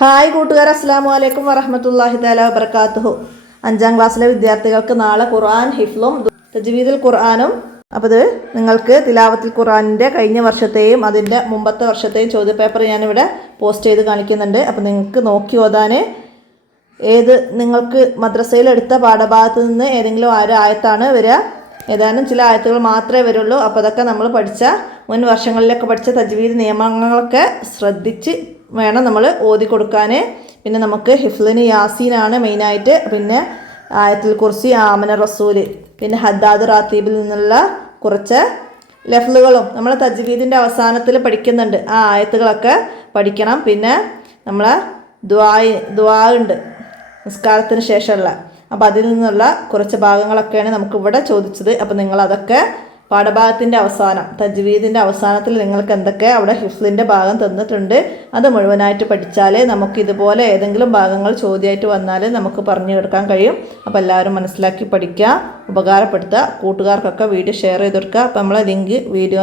Hi കൂട്ടുകാർ, അസ്സലാമു അലൈക്കും വറഹ്മത്തുള്ളാഹി തആല വബറകാതുഹു. 5ാം ക്ലാസ്സിലെ വിദ്യാർത്ഥികൾക്ക് നാളെ ഖുർആൻ ഹിഫ്ലും തജ്വീദുൽ ഖുർആനും. അപ്പോൾ ഇത് നിങ്ങൾക്ക് തിലാവത്തുൽ ഖുർആനിൻ്റെ കഴിഞ്ഞ വർഷത്തെയും അതിൻ്റെ മുമ്പത്തെ വർഷത്തെയും ചോദ്യപേപ്പർ ഞാനിവിടെ പോസ്റ്റ് ചെയ്ത് കാണിക്കുന്നുണ്ട്. അപ്പോൾ നിങ്ങൾക്ക് നോക്കി ഓതാൻ നിങ്ങൾക്ക് മദ്രസയിൽ എടുത്ത പാഠഭാഗത്ത് നിന്ന് ഏതെങ്കിലും ഒരു ആയത്താണ് വരിക. ഏതാനും ചില ആയത്തുകൾ മാത്രമേ വരുള്ളൂ. അപ്പോൾ അതൊക്കെ നമ്മൾ പഠിച്ച മുൻ വർഷങ്ങളിലൊക്കെ പഠിച്ച തജ്വീദ് നിയമങ്ങളൊക്കെ ശ്രദ്ധിച്ച് വേണം നമ്മൾ ഓതി കൊടുക്കാൻ. പിന്നെ നമുക്ക് ഹിഫ്ലിന് യാസീനാണ് മെയിനായിട്ട്. പിന്നെ ആയത്തുൽ കുർസി, ആമന റസൂൽ, പിന്നെ ഹദ്ദാദ് റാത്തീബിൽ നിന്നുള്ള കുറച്ച് ലഫ്ലുകളും നമ്മൾ തജ്വീദിൻ്റെ അവസാനത്തിൽ പഠിക്കുന്നുണ്ട്. ആ ആയത്തുകളൊക്കെ പഠിക്കണം. പിന്നെ നമ്മളെ ദുആ ഉണ്ട് നിസ്കാരത്തിന് ശേഷമുള്ള. അപ്പോൾ അതിൽ നിന്നുള്ള കുറച്ച് ഭാഗങ്ങളൊക്കെയാണ് നമുക്കിവിടെ ചോദിച്ചത്. അപ്പോൾ നിങ്ങളതൊക്കെ പാഠഭാഗത്തിൻ്റെ അവസാനം തജ്വീദിൻ്റെ അവസാനത്തിൽ നിങ്ങൾക്ക് എന്തൊക്കെ അവിടെ ഹിഫ്ലിൻ്റെ ഭാഗം തന്നിട്ടുണ്ട് അത് മുഴുവനായിട്ട് പഠിച്ചാൽ നമുക്ക് ഇതുപോലെ ഏതെങ്കിലും ഭാഗങ്ങൾ ചോദ്യമായിട്ട് വന്നാൽ നമുക്ക് പറഞ്ഞു കൊടുക്കാൻ കഴിയും. അപ്പോൾ എല്ലാവരും മനസ്സിലാക്കി പഠിക്കുക, ഉപകാരപ്പെടുത്തുക, കൂട്ടുകാർക്കൊക്കെ വീഡിയോ ഷെയർ ചെയ്ത് കൊടുക്കുക. അപ്പോൾ നമ്മളെ ലിങ്ക് വീഡിയോ